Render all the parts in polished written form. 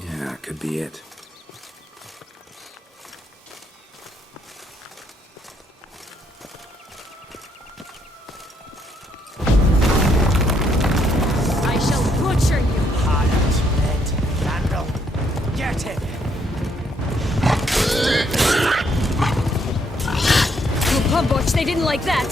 Yeah, could be it. I shall butcher you! Hard red vandal. Get him! You pumboch, they didn't like that!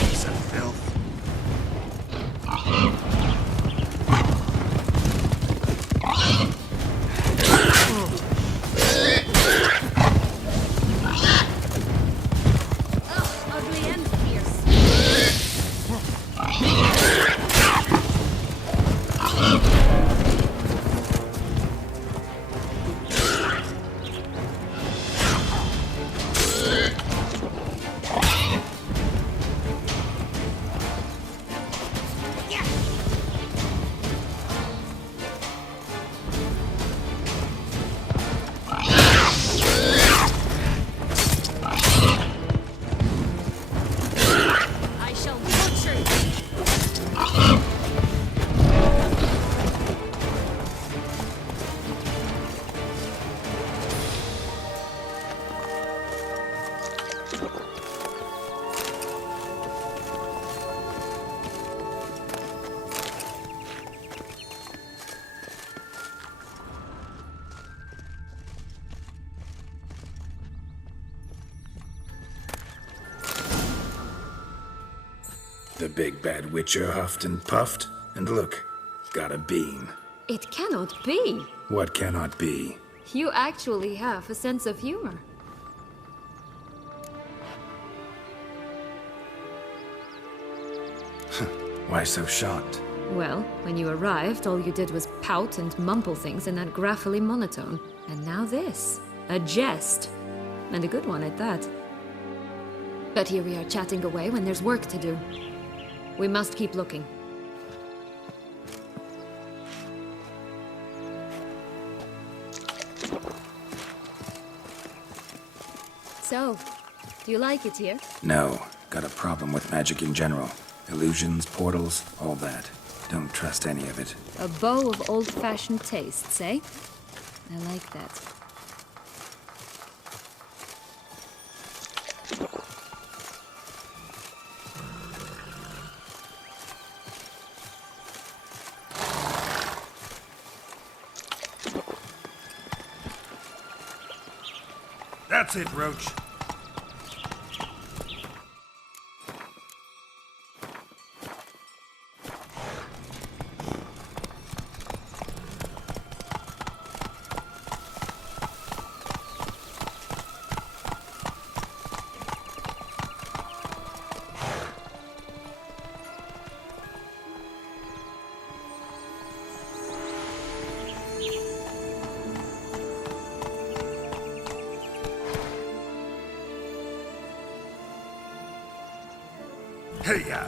Piece of filth. Ugly and fierce. I shall butcher you! The big bad witcher huffed and puffed, and look, got a bean. It cannot be! What cannot be? You actually have a sense of humor. Why so shocked? Well, when you arrived, all you did was pout and mumble things in that graphily monotone. And now this. A jest. And a good one at that. But here we are chatting away when there's work to do. We must keep looking. So, do you like it here? No, got a problem with magic in general. Illusions, portals, all that. Don't trust any of it. A bow of old-fashioned tastes, eh? I like that. That's it, Roach. Hey-ya!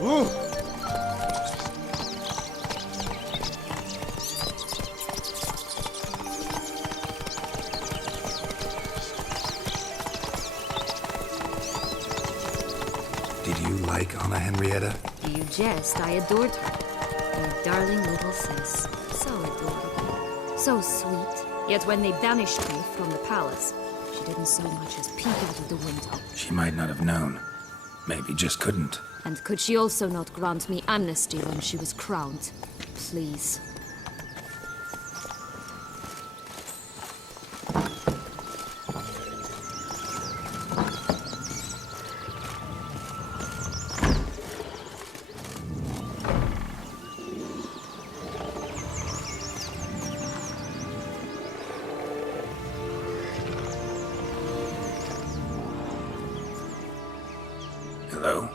Ooh! Did you like Anna Henrietta? Do you jest? I adored her. My darling little sis. So adorable. So sweet. Yet when they banished me from the palace, she didn't so much as peek out of the window. She might not have known. Maybe just couldn't. And could she also not grant me amnesty when she was crowned? Please. Hello?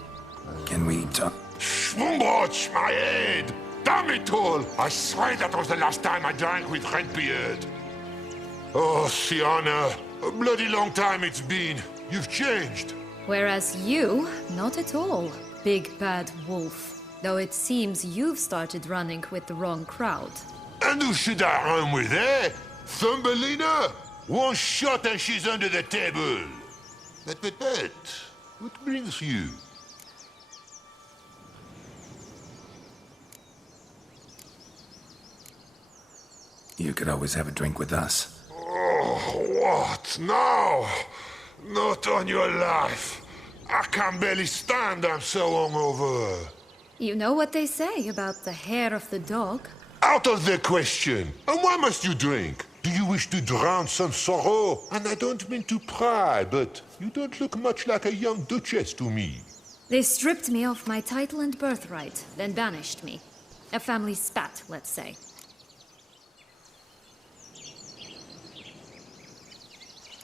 Can we talk? Schwumbotsch, my head! Damn it all! I swear that was the last time I drank with Redbeard. Oh, Sienna, a bloody long time it's been. You've changed. Whereas you, not at all, big bad wolf. Though it seems you've started running with the wrong crowd. And who should I run with, eh? Thumbelina? One shot and she's under the table. But, what brings you? You could always have a drink with us. Oh, what now? Not on your life. I can barely stand, I'm so hungover. You know what they say about the hair of the dog? Out of the question. And why must you drink? Do you wish to drown some sorrow? And I don't mean to pry, but you don't look much like a young duchess to me. They stripped me of my title and birthright, then banished me. A family spat, let's say.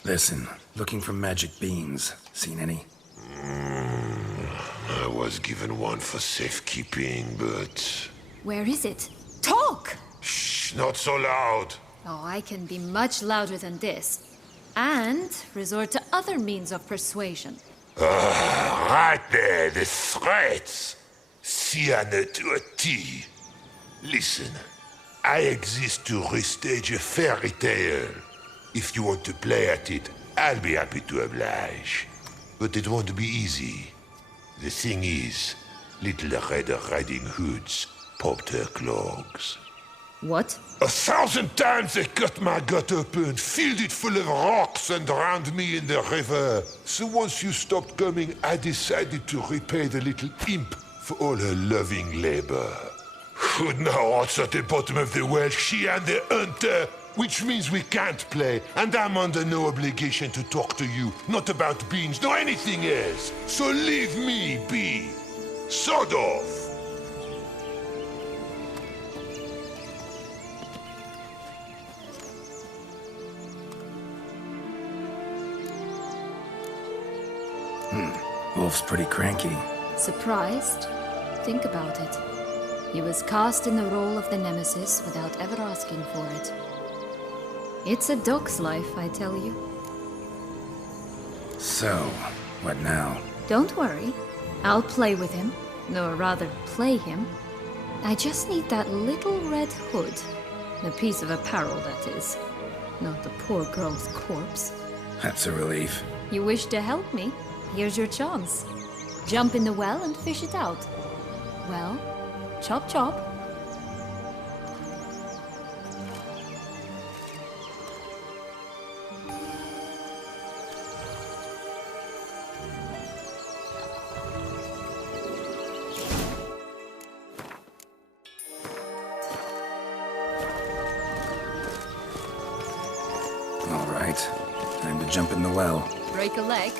Listen, looking for magic beans. Seen any? I was given one for safekeeping, but... Where is it? Talk! Shh, not so loud. Oh, I can be much louder than this. And resort to other means of persuasion. Right there, the threats. Sienna to a T. Listen, I exist to restage a fairy tale. If you want to play at it, I'll be happy to oblige. But it won't be easy. The thing is, little Red Riding Hoods popped her clogs. What? 1,000 times they cut my gut open, filled it full of rocks and drowned me in the river. So once you stopped coming, I decided to repay the little imp for all her loving labor. Who now what's at the bottom of the well, she and the hunter, which means we can't play, and I'm under no obligation to talk to you, not about beans, nor anything else. So leave me be. Sod off. Wolf's pretty cranky. Surprised? Think about it. He was cast in the role of the Nemesis without ever asking for it. It's a dog's life, I tell you. So, what now? Don't worry. I'll play with him. Or rather, play him. I just need that little red hood. A piece of apparel, that is. Not the poor girl's corpse. That's a relief. You wish to help me? Here's your chance. Jump in the well and fish it out. Well, chop chop. All right. Time to jump in the well. Break a leg.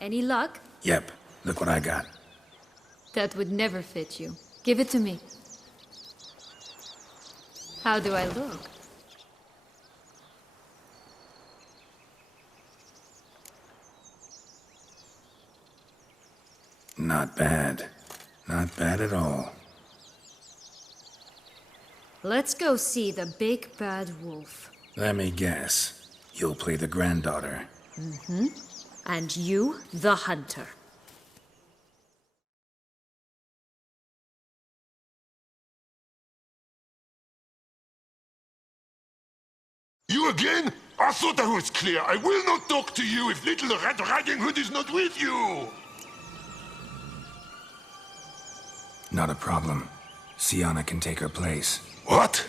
Any luck? Yep, look what I got. That would never fit you. Give it to me. How do I look? Not bad. Not bad at all. Let's go see the big bad wolf. Let me guess. You'll play the granddaughter. And you, the hunter. You again? I thought I was clear. I will not talk to you if little Red Riding Hood is not with you. Not a problem. Sienna can take her place. What?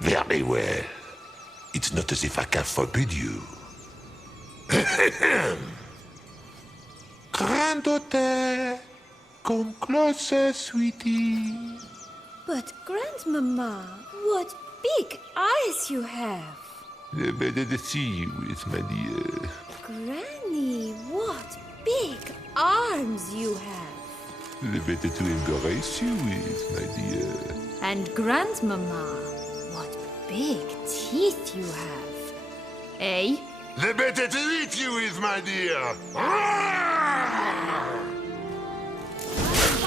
Very well. It's not as if I can forbid you. Granddaughter, come closer, sweetie. But Grandmama, what big eyes you have! Better to see you with, my dear. Granny, what big arms you have! Better to embrace you with, my dear. And Grandmama, what big teeth you have! Eh? The better to eat you with, my dear.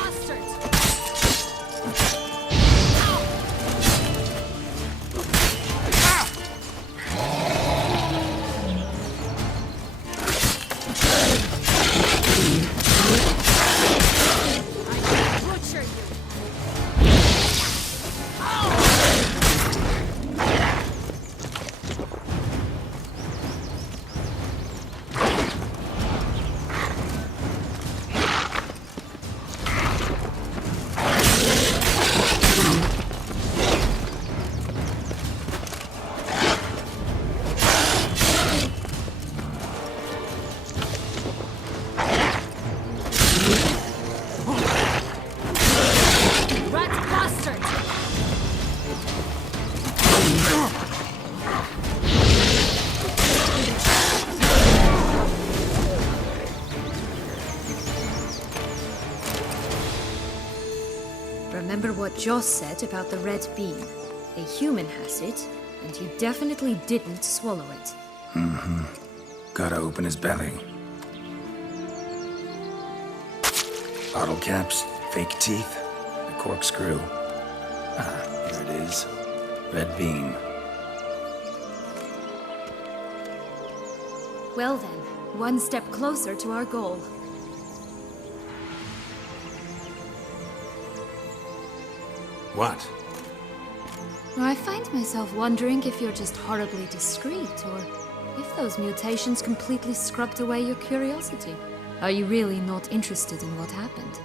Bastards! Remember what Joss said about the red bean. A human has it, and he definitely didn't swallow it. Gotta open his belly. Bottle caps, fake teeth, a corkscrew. Ah, here it is. Red bean. Well then, one step closer to our goal. What? I find myself wondering if you're just horribly discreet, or if those mutations completely scrubbed away your curiosity. Are you really not interested in what happened?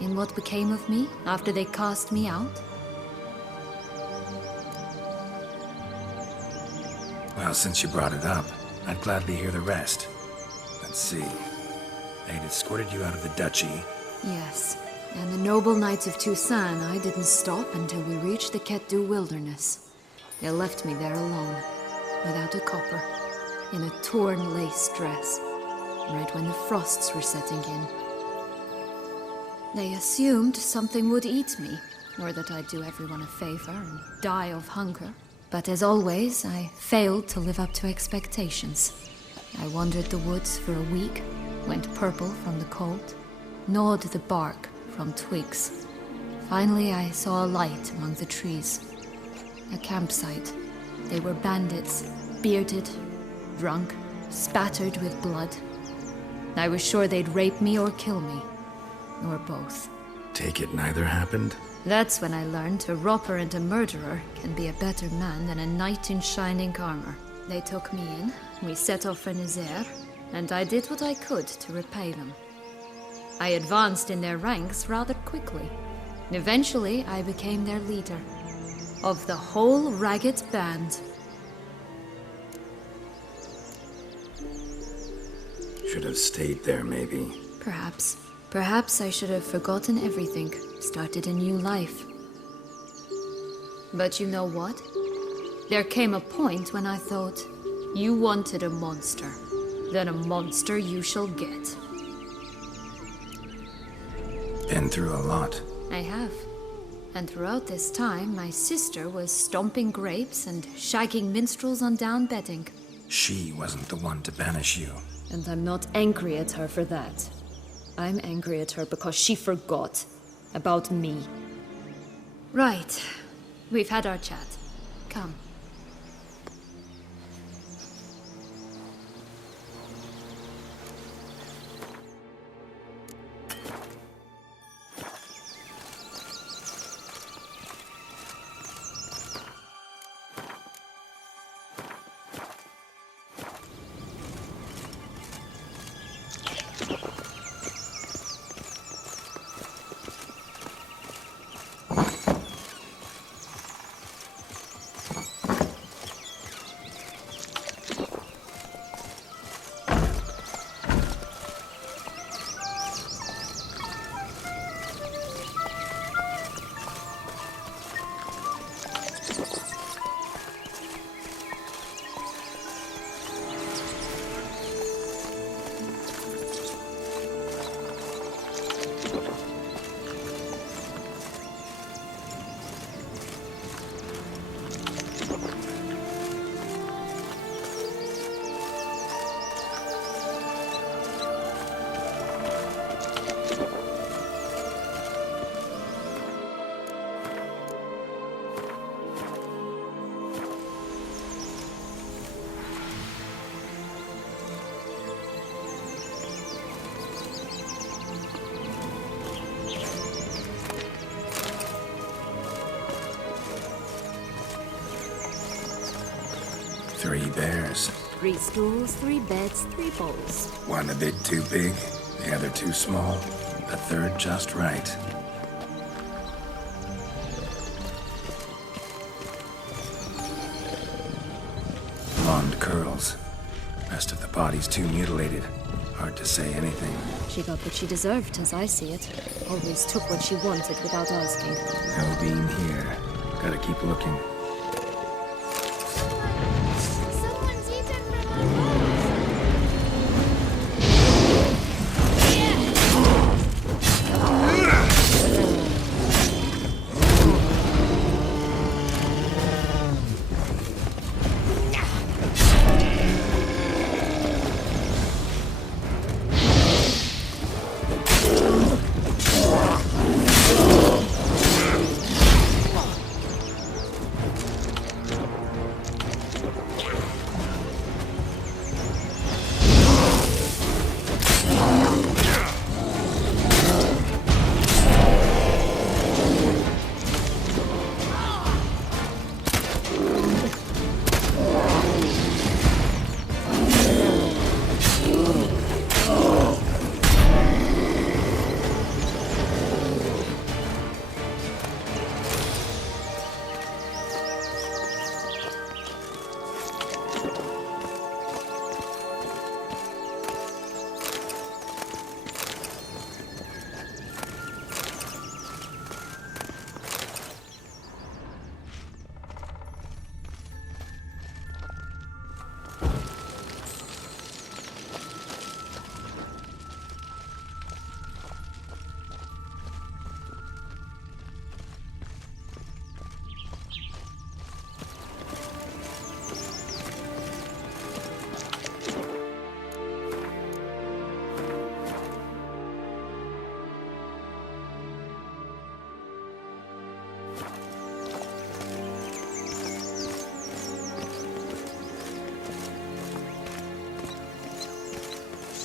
In what became of me after they cast me out? Well, since you brought it up, I'd gladly hear the rest. Let's see. They'd escorted you out of the duchy. Yes. And the noble knights of Toussaint, I didn't stop until we reached the Ketdu wilderness. They left me there alone, without a copper, in a torn lace dress, right when the frosts were setting in. They assumed something would eat me, or that I'd do everyone a favor and die of hunger. But as always, I failed to live up to expectations. I wandered the woods for a week, went purple from the cold, gnawed the bark from twigs. Finally, I saw a light among the trees. A campsite. They were bandits, bearded, drunk, spattered with blood. I was sure they'd rape me or kill me. Or both. Take it neither happened? That's when I learned a robber and a murderer can be a better man than a knight in shining armor. They took me in, we set off for Nazaire, and I did what I could to repay them. I advanced in their ranks rather quickly. Eventually, I became their leader. Of the whole ragged band. Should have stayed there, maybe. Perhaps. Perhaps I should have forgotten everything, started a new life. But you know what? There came a point when I thought, You wanted a monster. Then a monster you shall get. Been through a lot. I have. And throughout this time, my sister was stomping grapes and shagging minstrels on down betting. She wasn't the one to banish you. And I'm not angry at her for that. I'm angry at her because she forgot about me. Right. We've had our chat. Come. Three bears. 3 stools, 3 beds, 3 bowls. One a bit too big, the other too small, the third just right. Blonde curls. Rest of the body's too mutilated. Hard to say anything. She got what she deserved, as I see it. Always took what she wanted without asking. No beam here. Gotta keep looking. Someone's eaten from our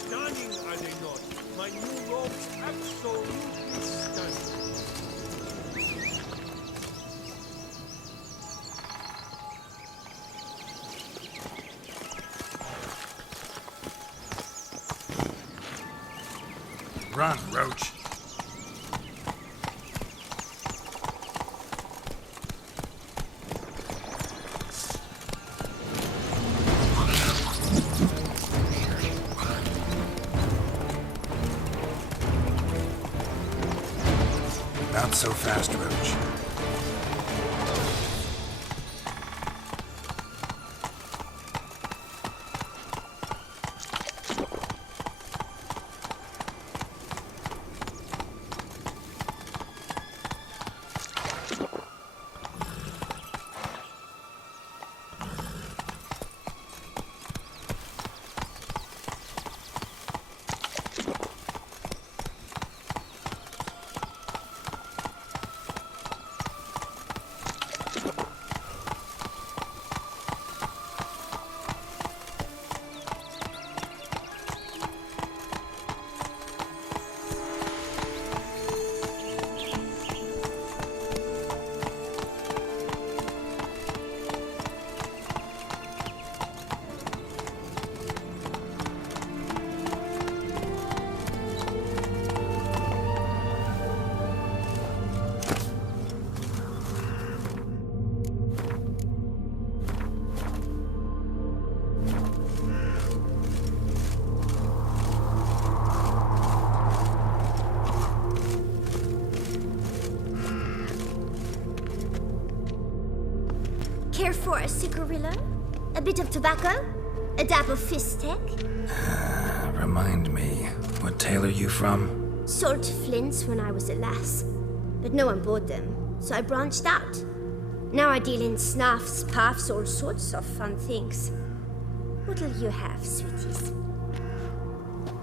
Stunning, are they not? My new robes absolutely stunning. Run, Roach. Not so fast, Roach. care for a cigarillo? A bit of tobacco? A dab of fistek? Remind me, what tale are you from? Sold flints when I was a lass, but no one bought them, so I branched out. Now I deal in snuffs, puffs, all sorts of fun things. What'll you have, sweeties?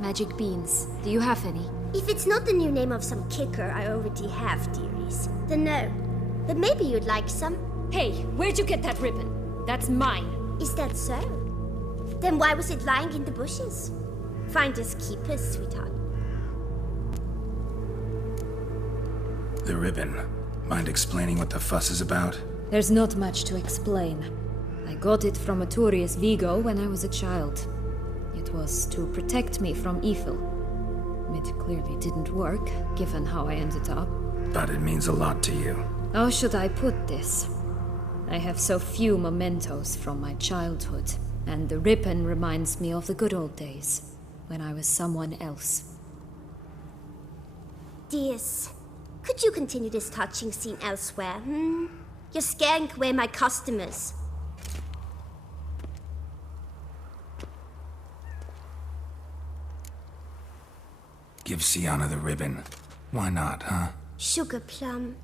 Magic beans. Do you have any? If it's not the new name of some kicker I already have, dearies, then no. But maybe you'd like some. Hey, where'd you get that ribbon? That's mine. Is that so? Then why was it lying in the bushes? Finders keepers, sweetheart. The ribbon. Mind explaining what the fuss is about? There's not much to explain. I got it from a Turius Vigo when I was a child. It was to protect me from evil. It clearly didn't work, given how I ended up. But it means a lot to you. How should I put this? I have so few mementos from my childhood, and the ribbon reminds me of the good old days, when I was someone else. Dears, could you continue this touching scene elsewhere, You're scaring away my customers. Give Sienna the ribbon. Why not, huh? Sugar plum.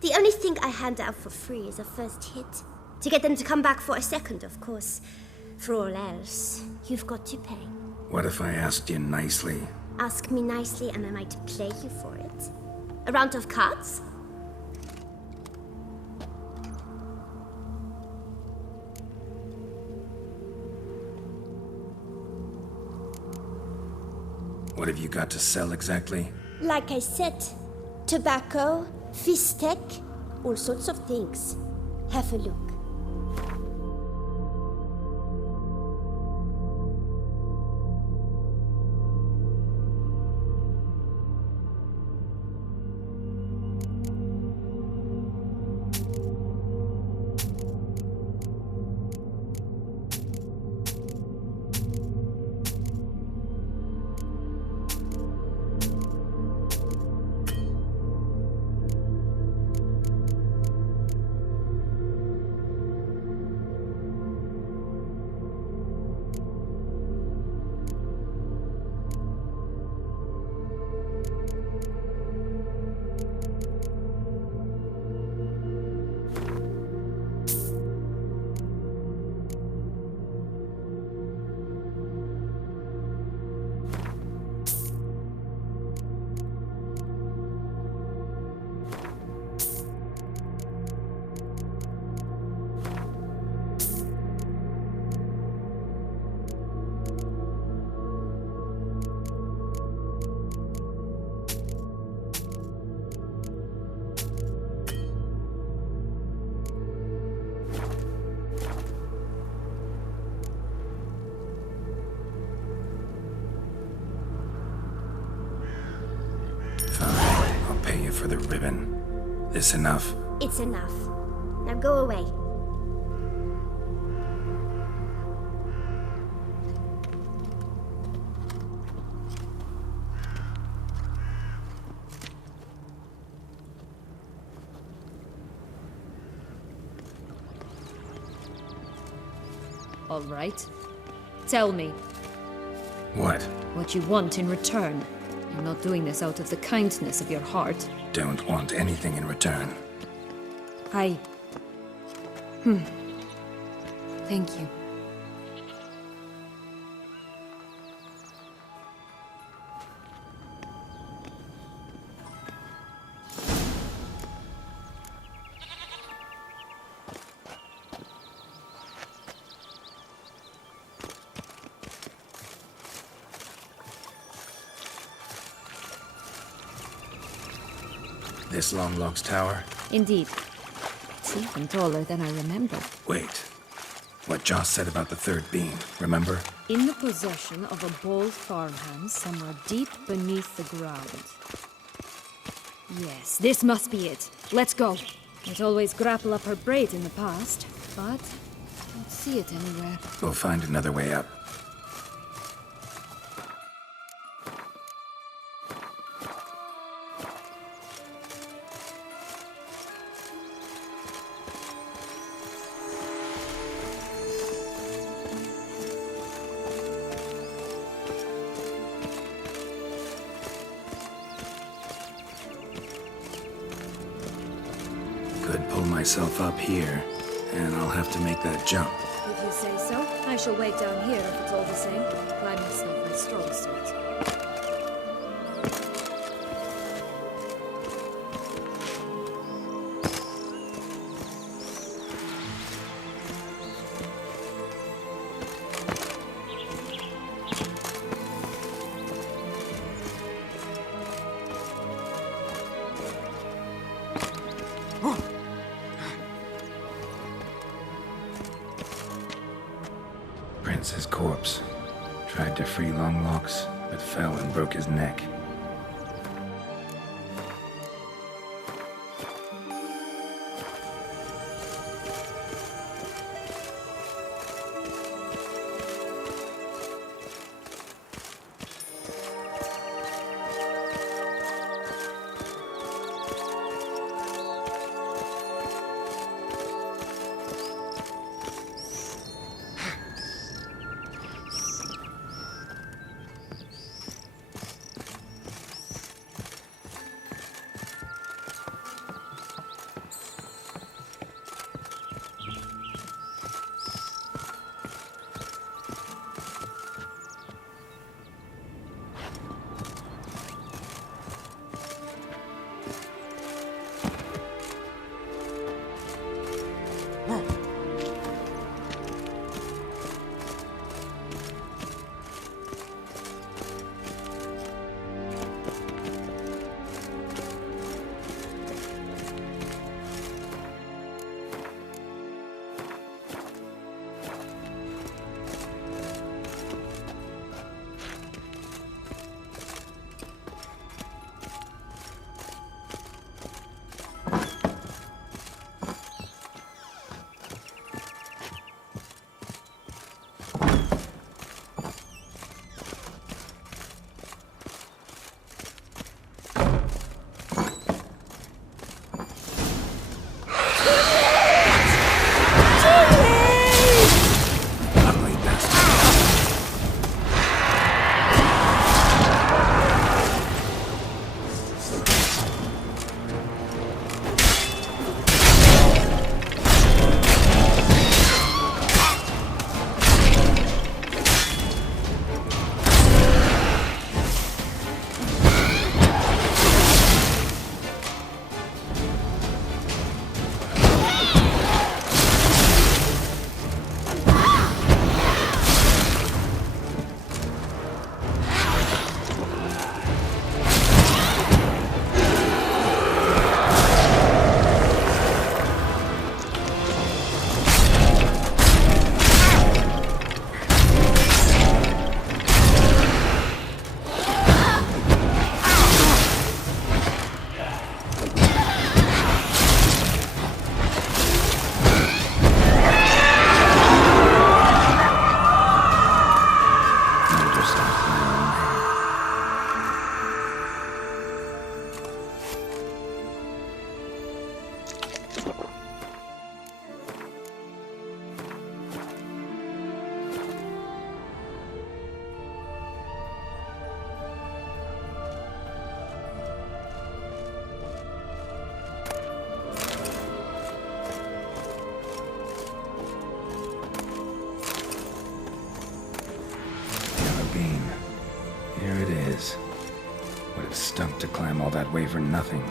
The only thing I hand out for free is a first hit. To get them to come back for a second, of course. For all else, you've got to pay. What if I asked you nicely? Ask me nicely and I might play you for it. A round of cards? What have you got to sell exactly? Like I said, tobacco, fistek, all sorts of things. Have a look. For the ribbon. This enough? It's enough. Now go away. All right. Tell me. What? What you want in return. You're not doing this out of the kindness of your heart. Don't want anything in return. Thank you. This Longlock's tower? Indeed. It's even taller than I remember. Wait. What Joss said about the third beam, remember? In the possession of a bold farmhand somewhere deep beneath the ground. Yes, this must be it. Let's go. It always grapple up her braid in the past, but I don't see it anywhere. We'll find another way up. myself up here, and I'll have to make that jump. If you say so, I shall wait down here if it's all the same. Climbing's not my strong suit. Prince's corpse. Tried to free Longlocks, but fell and broke his neck. Would have stunk to climb all that way for nothing.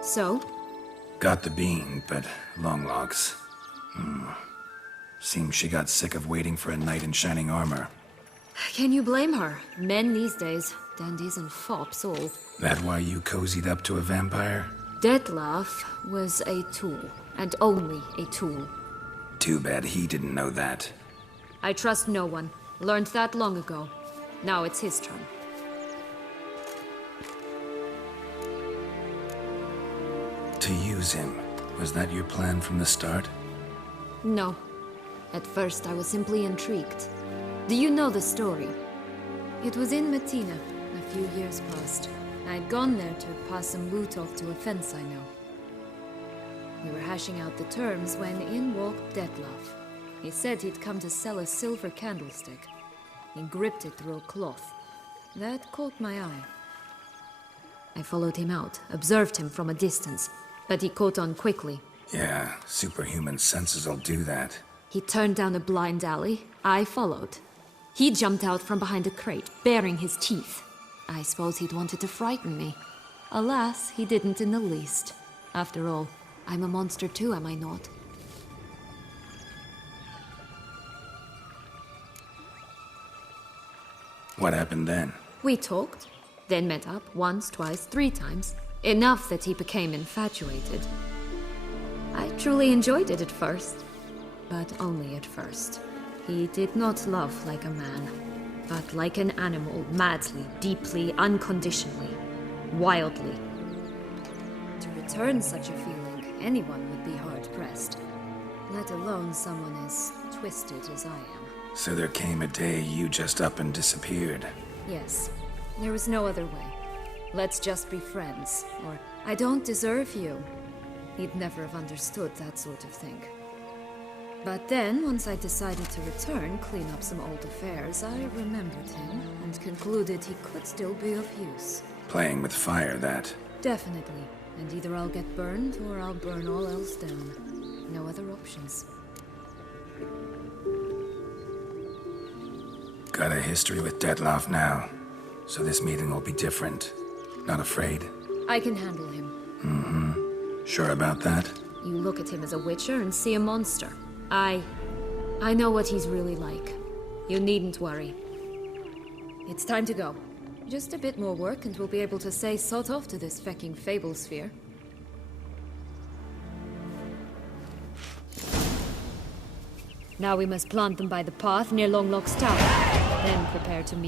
So? Got the bean, but Longlocks. Seems she got sick of waiting for a knight in shining armor. Can you blame her? Men these days, dandies and fops all. That why you cozied up to a vampire? Dettlaff was a tool, and only a tool. Too bad he didn't know that. I trust no one. Learned that long ago. Now it's his turn. To use him. Was that your plan from the start? No. At first, I was simply intrigued. Do you know the story? It was in Metina, a few years past. I'd gone there to pass some loot off to a fence I know. We were hashing out the terms when in walked Detlef. He said he'd come to sell a silver candlestick. He gripped it through a cloth. That caught my eye. I followed him out, observed him from a distance, but he caught on quickly. Yeah, superhuman senses will do that. He turned down a blind alley. I followed. He jumped out from behind a crate, baring his teeth. I suppose he'd wanted to frighten me. Alas, he didn't in the least. After all, I'm a monster too, am I not? What happened then? We talked, then met up once, twice, 3 times. Enough that he became infatuated. I truly enjoyed it at first, but only at first. He did not love like a man, but like an animal, madly, deeply, unconditionally, wildly. To return such a feeling, anyone would be hard-pressed, let alone someone as twisted as I am. So there came a day you just up and disappeared. Yes, there was no other way. Let's just be friends, or I don't deserve you. He'd never have understood that sort of thing. But then, once I decided to return, clean up some old affairs, I remembered him and concluded he could still be of use. Playing with fire, that. Definitely. And either I'll get burned, or I'll burn all else down. No other options. Got a history with Detlef now, so this meeting will be different. Not afraid? I can handle him. Mm-hmm. Sure about that? You look at him as a witcher and see a monster. I know what he's really like. You needn't worry. It's time to go. Just a bit more work and we'll be able to say sod off to this fecking fable sphere. Now we must plant them by the path near Longlock's tower, then prepare to meet